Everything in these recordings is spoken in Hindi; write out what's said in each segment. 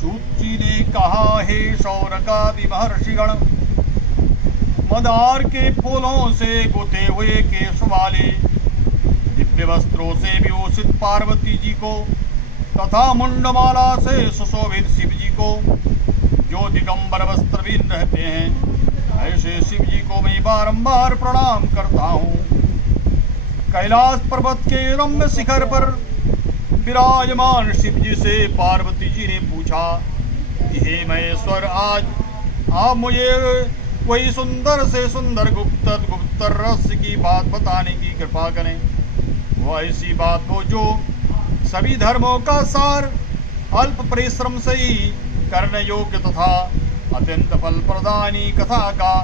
सूत जी ने कहा, हे शौनकादि महर्षिगण, मदार के फूलों से गुथे हुए केश वाले दिव्य वस्त्रों से विभूषित पार्वती जी को तथा मुंडमाला से सुशोभित शिव जी को, जो दिगंबर वस्त्रहीन रहते हैं, ऐसे शिव जी को मैं बारंबार प्रणाम करता हूँ। कैलाश पर्वत के रम्य शिखर पर विराजमान शिव जी से पार्वती जी ने पूछा कि हे महेश्वर, आज आप मुझे कोई सुंदर से सुंदर गुप्तर रहस्य की बात बताने की कृपा करें। वो ऐसी बात हो जो सभी धर्मों का सार, अल्प परिश्रम से ही करने योग्य तथा अत्यंत फल प्रदानी कथा का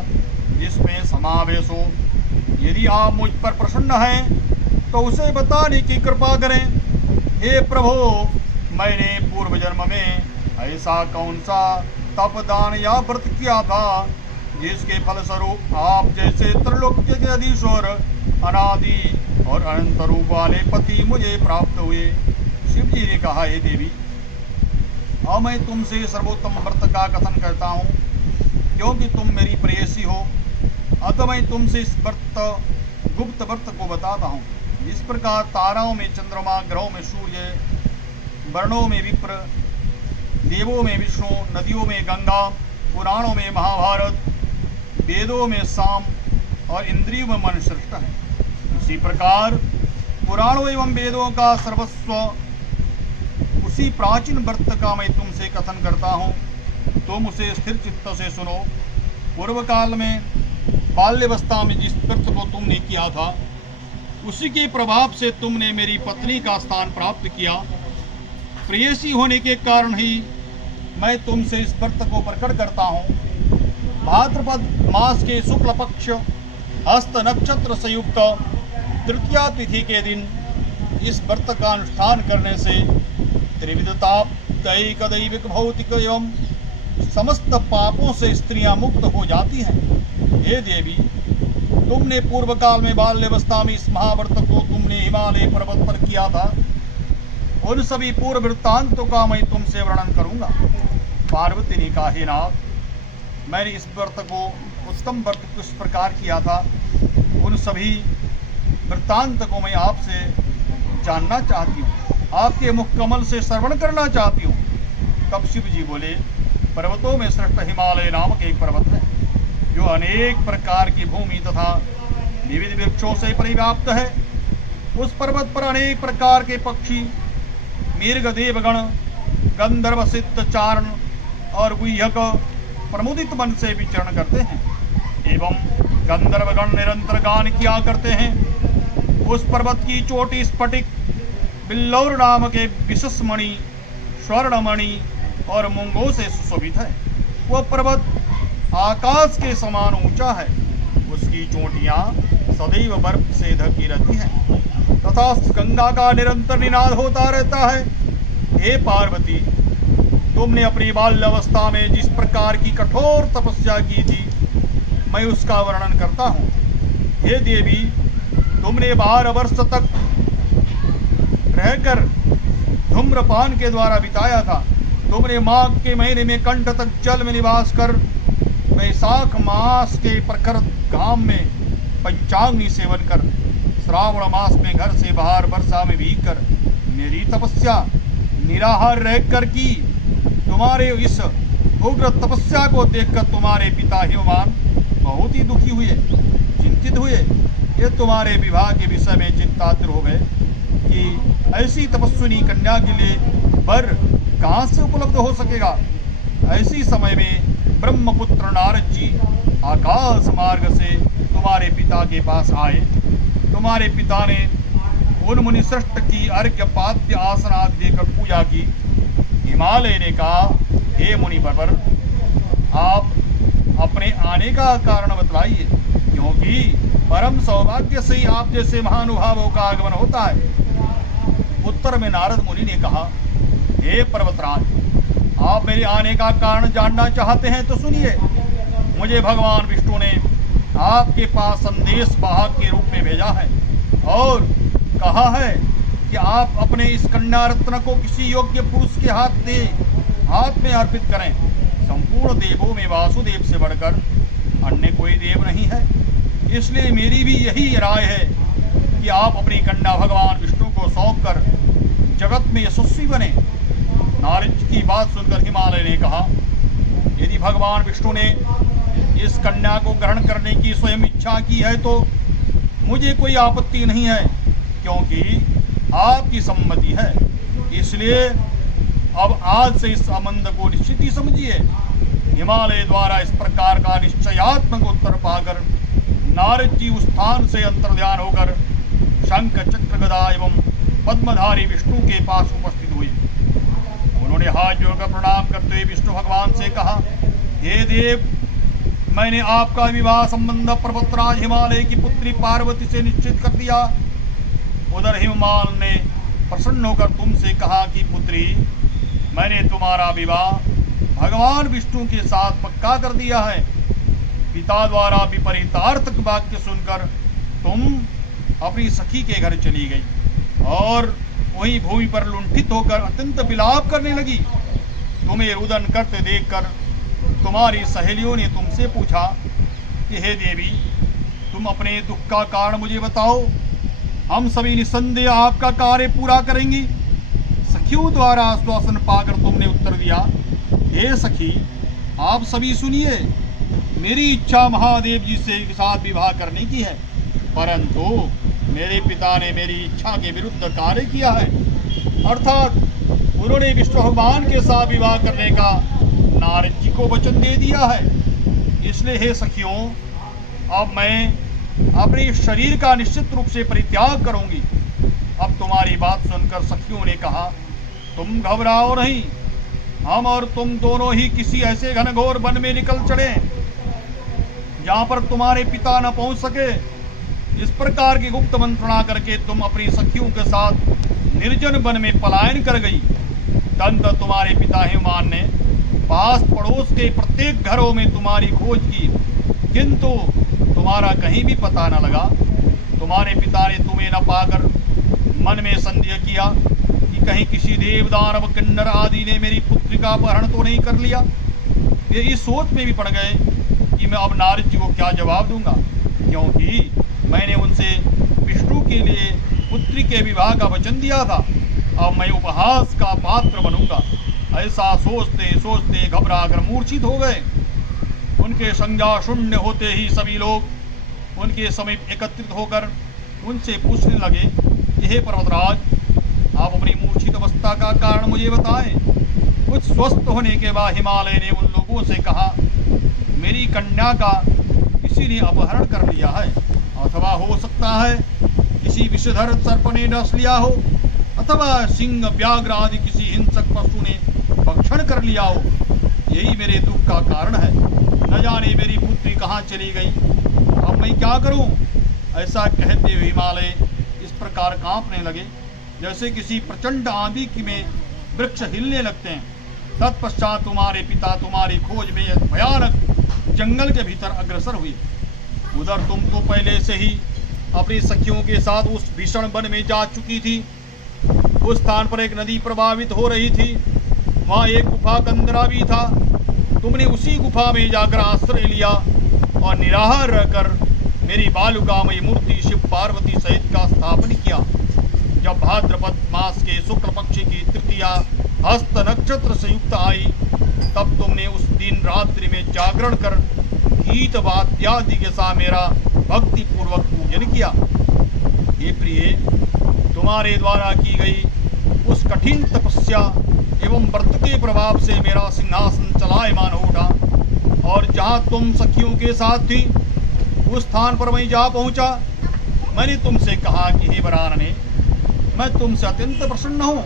जिसमें समावेश हो। यदि आप मुझ पर प्रसन्न हैं तो उसे बताने की कृपा करें। हे प्रभु, मैंने पूर्व जन्म में ऐसा कौन सा तप, दान या व्रत किया था जिसके फलस्वरूप आप जैसे त्रिलोक्य के अधीश्वर, अनादि और अनंत रूप वाले पति मुझे प्राप्त हुए। शिव जी ने कहा, हे देवी, अब मैं तुमसे सर्वोत्तम व्रत का कथन करता हूँ, क्योंकि तुम मेरी प्रेयसी हो, अतः मैं तुमसे इस गुप्त व्रत को बताता हूँ। इस प्रकार ताराओं में चंद्रमा, ग्रहों में सूर्य, वर्णों में विप्र, देवों में विष्णु, नदियों में गंगा, पुराणों में महाभारत, वेदों में साम और इंद्रियों में मन श्रेष्ठ है। उसी प्रकार पुराणों एवं वेदों का सर्वस्व उसी प्राचीन व्रत का मैं तुमसे कथन करता हूँ। तुम उसे स्थिर चित्त से सुनो। पूर्व काल में बाल्यावस्था में जिस व्रत को तुमने किया था, उसी के प्रभाव से तुमने मेरी पत्नी का स्थान प्राप्त किया। प्रेयसी होने के कारण ही मैं तुमसे इस व्रत को प्रकट करता हूँ। भाद्रपद मास के शुक्ल पक्ष हस्त नक्षत्र से युक्त तृतीया तिथि के दिन इस व्रत का अनुष्ठान करने से त्रिविध ताप, दैहिक, दैविक, भौतिक एवं समस्त पापों से स्त्रियां मुक्त हो जाती हैं। हे देवी, तुमने पूर्व काल में बाल्यावस्था में इस महाव्रत को तुमने हिमालय पर्वत पर किया था। उन सभी पूर्व वृत्तांतों का मैं तुमसे वर्णन करूंगा। पार्वती ने कहा, हे नाथ, मैंने इस व्रत को, उत्तम व्रत किस प्रकार किया था, उन सभी वृत्तांत को मैं आपसे जानना चाहती हूँ, आपके मुख कमल से श्रवण करना चाहती हूँ। तब शिव जी बोले, पर्वतों में श्रेष्ठ हिमालय नामक एक पर्वत है, जो अनेक प्रकार की भूमि तथा विविध वृक्षों से परिव्याप्त है। उस पर्वत पर अनेक प्रकार के पक्षी, मृग, देवगण, गंधर्व, सिद्ध, चारण और गुह्यक प्रमुदित मन से विचरण करते हैं एवं गंधर्वगण निरंतर गान किया करते हैं। उस पर्वत की चोटी स्फटिक, बिल्लौर नाम के विशेष मणि, स्वर्णमणि और मूंगों से सुशोभित है। वह पर्वत आकाश के समान ऊंचा है। उसकी चोटियां सदैव बर्फ से ढकी रहती हैं तथा गंगा का निरंतर निनाद होता रहता है। हे पार्वती, तुमने अपनी बाल्यावस्था में जिस प्रकार की कठोर तपस्या की थी, मैं उसका वर्णन करता हूँ। हे देवी, तुमने 12 वर्ष तक रहकर धूम्रपान के द्वारा बिताया था। तुमने माघ के महीने में कंठ तक जल में निवास कर वैशाख मास के प्रखर घाम में पंचांगी सेवन कर, श्रावण मास में घर से बाहर वर्षा में भीग कर मेरी तपस्या निराहार रहकर की। तुम्हारे इस उग्र तपस्या को देखकर तुम्हारे पिता हिमवान बहुत ही दुखी हुए, चिंतित हुए। ये तुम्हारे विवाह के विषय में चिंतातुर हो गए कि ऐसी तपस्विनी कन्या के लिए वर कहाँ से उपलब्ध हो सकेगा। ऐसी समय में ब्रह्मपुत्र नारद जी आकाश मार्ग से तुम्हारे पिता के पास आए। तुम्हारे पिता ने उन मुनि श्रेष्ठ की अर्घ्य, पाद्य, आसन आदि देकर पूजा की। हिमालय ने कहा, हे मुनि बरबर, आप अपने आने का कारण बतलाइए, क्योंकि परम सौभाग्य से ही आप जैसे महानुभावों का आगमन होता है। उत्तर में नारद मुनि ने कहा, हे पर्वतराज, आप मेरे आने का कारण जानना चाहते हैं तो सुनिए। मुझे भगवान विष्णु ने आपके पास संदेश वाहक के रूप में भेजा है और कहा है कि आप अपने इस कन्या रत्न को किसी योग्य पुरुष के हाथ दें हाथ में अर्पित करें। संपूर्ण देवों में वासुदेव से बढ़कर अन्य कोई देव नहीं है। इसलिए मेरी भी यही राय है कि आप अपनी कन्या भगवान विष्णु को सौंप कर जगत में यशस्वी बने। नारद जी की बात सुनकर हिमालय ने कहा, यदि भगवान विष्णु ने इस कन्या को ग्रहण करने की स्वयं इच्छा की है तो मुझे कोई आपत्ति नहीं है, क्योंकि आपकी सम्मति है। इसलिए अब आज से इस संबंध को निश्चित ही समझिए। हिमालय द्वारा इस प्रकार का निश्चयात्मक उत्तर पाकर नारद जी उस स्थान से अंतर्ध्यान होकर शंख चक्र गदा एवं पद्मधारी विष्णु के पास उपस्थित हुए। उन्होंने हाथ जोड़कर प्रणाम करते हुए विष्णु भगवान से कहा, हे देव, मैंने आपका विवाह संबंध पर्वतराज हिमालय की पुत्री पार्वती से निश्चित कर दिया। उधर हिममाल ने प्रसन्न होकर तुमसे कहा कि पुत्री, मैंने तुम्हारा विवाह भगवान विष्णु के साथ पक्का कर दिया है। पिता द्वारा विपरीतार्थक वाक्य सुनकर तुम अपनी सखी के घर चली गई और वहीं भूमि पर लुंठित होकर अत्यंत विलाप करने लगी। तुम्हें रुदन करते देखकर तुम्हारी सहेलियों ने तुमसे पूछा कि हे देवी, तुम अपने दुख का कारण मुझे बताओ, हम सभी निस्संदेह आपका कार्य पूरा करेंगी। सखियों द्वारा आश्वासन पाकर तुमने उत्तर दिया, हे सखी, आप सभी सुनिए, मेरी इच्छा महादेव जी से साथ विवाह करने की है, परंतु मेरे पिता ने मेरी इच्छा के विरुद्ध कार्य किया है, अर्थात उन्होंने विष्णु भगवान के साथ विवाह करने का नारद जी को वचन दे दिया है। इसलिए हे सखियों, अब मैं अपने शरीर का निश्चित रूप से परित्याग करूंगी। अब तुम्हारी बात सुनकर सखियों ने कहा, तुम घबराओ नहीं, हम और तुम दोनों ही किसी ऐसे घनघोर वन में निकल चढ़े जहां पर तुम्हारे पिता न पहुंच सके। इस प्रकार की गुप्त मंत्रणा करके तुम अपनी सखियों के साथ निर्जन वन में पलायन कर गई। तंत्र तुम्हारे पिता हिमान ने पास पड़ोस के प्रत्येक घरों में तुम्हारी खोज की, किंतु तुम्हारा कहीं भी पता न लगा। तुम्हारे पिता ने तुम्हें न पाकर मन में संदेह किया कि कहीं किसी देव दानव किन्नर आदि ने मेरी पुत्री का अपहरण तो नहीं कर लिया। ये इस सोच में भी पड़ गए कि मैं अब नारद जी को क्या जवाब दूंगा, क्योंकि मैंने उनसे विष्णु के लिए पुत्री के विवाह का वचन दिया था। अब मैं उपहास का पात्र बनूंगा। ऐसा सोचते सोचते घबरा कर मूर्छित हो गए। उनके संज्ञा शून्य होते ही सभी लोग उनके समीप एकत्रित होकर उनसे पूछने लगे कि हे पर्वतराज, आप अपनी मूर्छित अवस्था का कारण मुझे बताएं। कुछ स्वस्थ होने के बाद हिमालय ने उन लोगों से कहा, मेरी कन्या का किसी ने अपहरण कर लिया है, अथवा हो सकता है किसी विषधर सर्प ने डस लिया हो, अथवा सिंह व्याघ्र आदि किसी हिंसक पशु ने भक्षण कर लिया हो। यही मेरे दुख का कारण है। न जाने मेरी पुत्री कहाँ चली गई, अब मैं क्या करूं? ऐसा कहते हुए हिमालय इस प्रकार कांपने लगे जैसे किसी प्रचंड आंधी में वृक्ष हिलने लगते हैं। तत्पश्चात तुम्हारे पिता तुम्हारी खोज में भयानक जंगल के भीतर अग्रसर हुए। उधर तुम तो पहले से ही अपनी सखियों के साथ उस भीषण वन में जा चुकी थी। उस स्थान पर एक नदी प्रभावित हो रही थी, वहाँ एक गुफा कंदरा भी था। तुमने उसी गुफा में जाकर आश्रय लिया और निराहार रहकर मेरी बालुकामयी मूर्ति शिव पार्वती सहित का स्थापन किया। जब भाद्रपद मास के शुक्ल पक्ष की तृतीया हस्त नक्षत्र संयुक्त आई, तब तुमने उस दिन रात्रि में जागरण कर गीत वाद्यादि के साथ मेरा भक्ति पूर्वक पूजन किया। हे प्रिय, तुम्हारे द्वारा की गई उस कठिन तपस्या एवं व्रत के प्रभाव से मेरा सिंहासन चलायमान हो उठा और जहाँ तुम सखियों के साथ थी उस स्थान पर मैं जा पहुँचा। मैंने तुमसे कहा कि हे वरानने, मैं तुमसे अत्यंत प्रसन्न हूँ,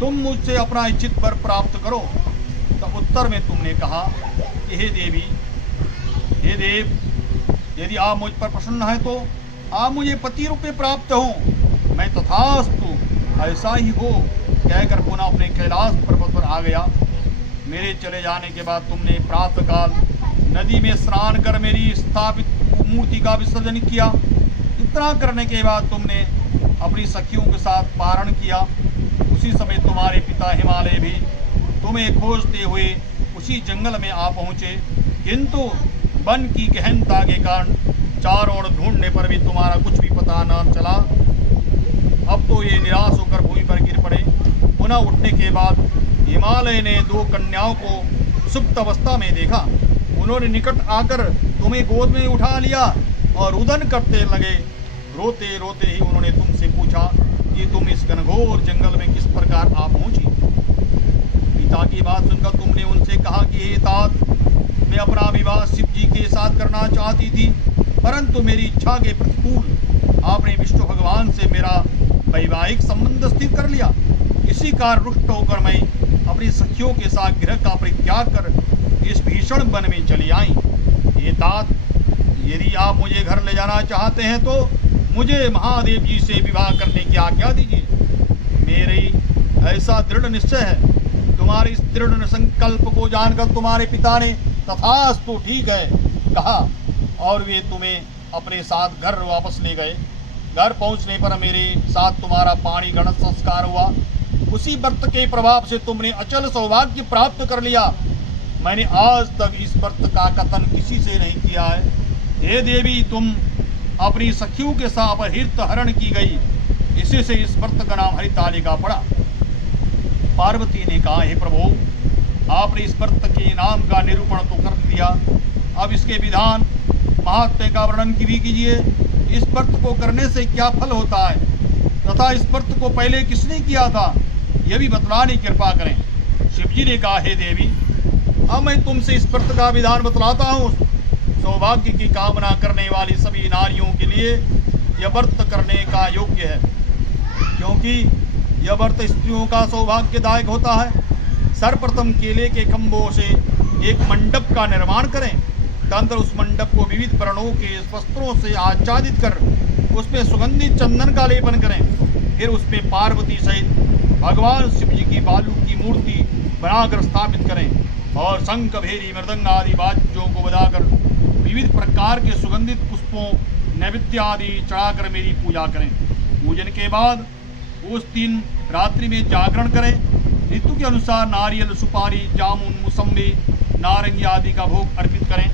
तुम मुझसे अपना इच्छित वर प्राप्त करो। तब उत्तर में तुमने कहा कि हे देवी, हे देव, यदि आप मुझ पर प्रसन्न हैं तो आप मुझे पति रूप में प्राप्त हो। मैं तथास्तु, ऐसा ही हो कहकर पुनः अपने कैलाश पर्वत पर आ गया। मेरे चले जाने के बाद तुमने प्रातःकाल नदी में स्नान कर मेरी स्थापित मूर्ति का विसर्जन किया। इतना करने के बाद तुमने अपनी सखियों के साथ पारण किया। उसी समय तुम्हारे पिता हिमालय भी तुम्हें खोजते हुए उसी जंगल में आ पहुँचे, किंतु वन की गहनता के कारण चारों ओर ढूंढने पर भी तुम्हारा कुछ भी पता न चला। अब तो ये निराश होकर भूमि पर गिर पड़े। पुनः उठने के बाद हिमालय ने 2 कन्याओं को सुप्त अवस्था में देखा। उन्होंने निकट आकर तुम्हें गोद में उठा लिया और रुदन करते लगे। रोते रोते ही उन्होंने तुमसे पूछा कि तुम इस घनघोर जंगल में किस प्रकार आ पहुंची। पिता की बात सुनकर तुमने उनसे कहा कि हे तात, मैं अपना विवाह शिव जी के साथ करना चाहती थी, परंतु मेरी इच्छा के प्रतिकूल आपने विष्णु भगवान से मेरा वैवाहिक संबंध स्थिर कर लिया। इसी कारण रुष्ट होकर मैं अपनी सखियों के साथ गृह का परित्याग कर इस भीषण वन में चली आई। ये तात, यदि आप मुझे घर ले जाना चाहते हैं तो मुझे महादेव जी से विवाह करने की आज्ञा दीजिए। मेरी ऐसा दृढ़ निश्चय है। तुम्हारे इस दृढ़ संकल्प को जानकर तुम्हारे पिता ने तथास्तु ठीक है कहा और वे तुम्हें अपने साथ घर वापस ले गए। घर पहुंचने पर मेरे साथ तुम्हारा पाणी ग्रहण संस्कार हुआ। उसी व्रत के प्रभाव से तुमने अचल सौभाग्य प्राप्त कर लिया। मैंने आज तक इस व्रत का कथन किसी से नहीं किया है। हे देवी, तुम अपनी सखियों के साथ अपहृत हरण की गई, इसी से इस व्रत का नाम हरितालिका पड़ा। पार्वती ने कहा, हे प्रभु, आपने इस व्रत के नाम का निरूपण तो कर दिया, अब इसके विधान महात्म्य का वर्णन भी कीजिए। इस व्रत को करने से क्या फल होता है तथा इस व्रत को पहले किसने किया था, यह भी बतलाने की कृपा करें। शिवजी ने कहा, हे देवी, अब मैं तुमसे इस व्रत का विधान बतलाता हूँ। सौभाग्य की कामना करने वाली सभी नारियों के लिए यह व्रत करने का योग्य है, क्योंकि यह व्रत स्त्रियों का सौभाग्यदायक होता है। सर्वप्रथम केले के खंभों से एक मंडप का निर्माण करें। तदनंतर उस मंडप को विविध वर्णों के वस्त्रों से आच्छादित कर उसमें सुगंधित चंदन का लेपन करें। फिर उसमें पार्वती सहित भगवान शिव जी की बालू की मूर्ति बनाकर स्थापित करें और शंख, भेरी, मृदंग आदि वाद्यों को बजाकर विविध प्रकार के सुगंधित पुष्पों, नैवेद्य आदि चढ़ाकर मेरी पूजा करें। पूजन के बाद उस दिन रात्रि में जागरण करें। ऋतु के अनुसार नारियल, सुपारी, जामुन, मौसम्बी, नारंगी आदि का भोग अर्पित करें।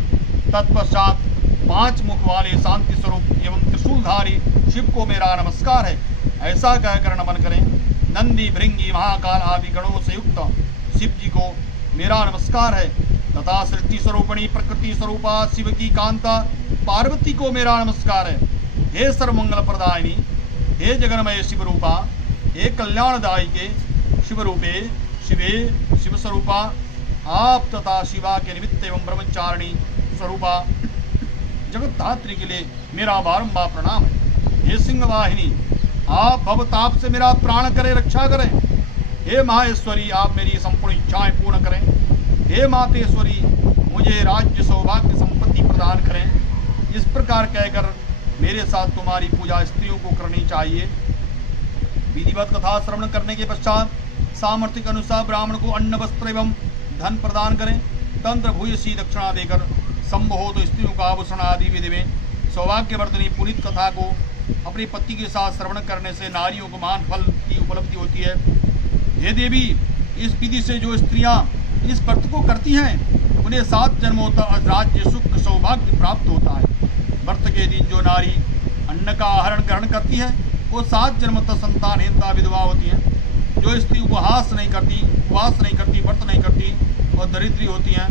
तत्पश्चात 5 मुख वाले शांति स्वरूप एवं त्रिशूलधारी शिव को मेरा नमस्कार है ऐसा कहकर नमन करें। नंदी, भृंगी, महाकाल आदि गणों से युक्त शिव जी को मेरा नमस्कार है तथा सृष्टि स्वरूपणी प्रकृति स्वरूपा शिव की कांता पार्वती को मेरा नमस्कार है। हे सर्वमंगल प्रदायिनी, हे जगन्मय शिव रूपा, हे कल्याणदायिके शिव रूपे, शिवे शिव स्वरूपा, आप तथा शिवा के निमित्त एवं ब्रह्मचारिणी स्वरूपा जगतधात्री के लिए मेरा बारंबार प्रणाम है। हे सिंह वाहिनी, आप भवताप से मेरा प्राण करें, रक्षा करें। हे माहेश्वरी, आप मेरी संपूर्ण इच्छाएं पूर्ण करें। हे मातेश्वरी, मुझे राज्य, सौभाग्य, संपत्ति प्रदान करें। इस प्रकार कहकर मेरे साथ तुम्हारी पूजा स्त्रियों को करनी चाहिए। विधिवत कथा श्रवण करने के पश्चात सामर्थ्य के अनुसार ब्राह्मण को अन्न, वस्त्र एवं धन प्रदान करें। तंत्र भूयसी दक्षिणा देकर संभव तो स्त्रियों का आभूषण आदि विधि में सौभाग्यवर्धनी पुनीत कथा को अपने पति के साथ श्रवण करने से नारियों को महान फल की उपलब्धि होती है। हे देवी, इस विधि से जो स्त्रियां इस व्रत को करती हैं उन्हें 7 जन्मों तक राज्य, सुख, सौभाग्य प्राप्त होता है। व्रत के दिन जो नारी अन्न का आहरण ग्रहण करती है वो 7 जन्म तक संतानहीनता विधवा होती है। जो स्त्री उपवास नहीं करती, व्रत नहीं करती और दरिद्री होती हैं,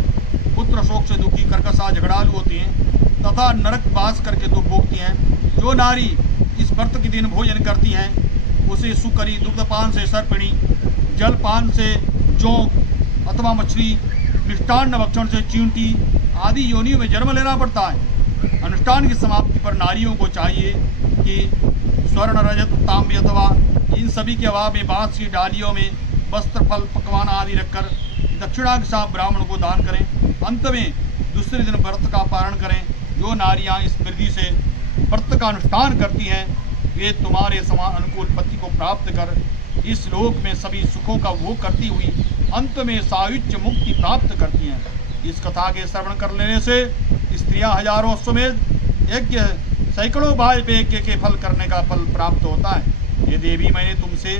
पुत्र शोक से दुखी, कर्कशा, झगड़ालू होती हैं तथा नरक वास करके दुख भोगती हैं। जो नारी इस व्रत के दिन भोजन करती हैं उसे सुकरी, दुग्धपान से सर्पिणी, जलपान से जोंक अथवा मछली, मिष्टान्न भक्षण से चींटी आदि योनियों में जन्म लेना पड़ता है। अनुष्ठान की समाप्ति पर नारियों को चाहिए कि स्वर्ण, रजत, तांबे अथवा इन सभी के अभाव में बांस की डालियों में वस्त्र, फल, पकवान आदि रखकर दक्षिणा के साथ ब्राह्मण को दान करें। अंत में दूसरे दिन व्रत का पारण करें। जो नारियां इस विधि से व्रत का अनुष्ठान करती हैं वे तुम्हारे समान अनुकूल पति को प्राप्त कर इस लोक में सभी सुखों का भोग करती हुई अंत में सायुज्य मुक्ति प्राप्त करती हैं। इस कथा के श्रवण कर लेने से स्त्रियां हजारों अश्वमेध यज्ञ, सैकड़ों यज्ञ के फल करने का फल प्राप्त होता है। ये देवी, मैंने तुमसे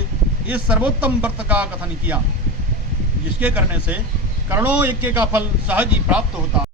इस सर्वोत्तम व्रत का कथन किया जिसके करने से करोड़ों यज्ञ का फल सहज ही प्राप्त होता।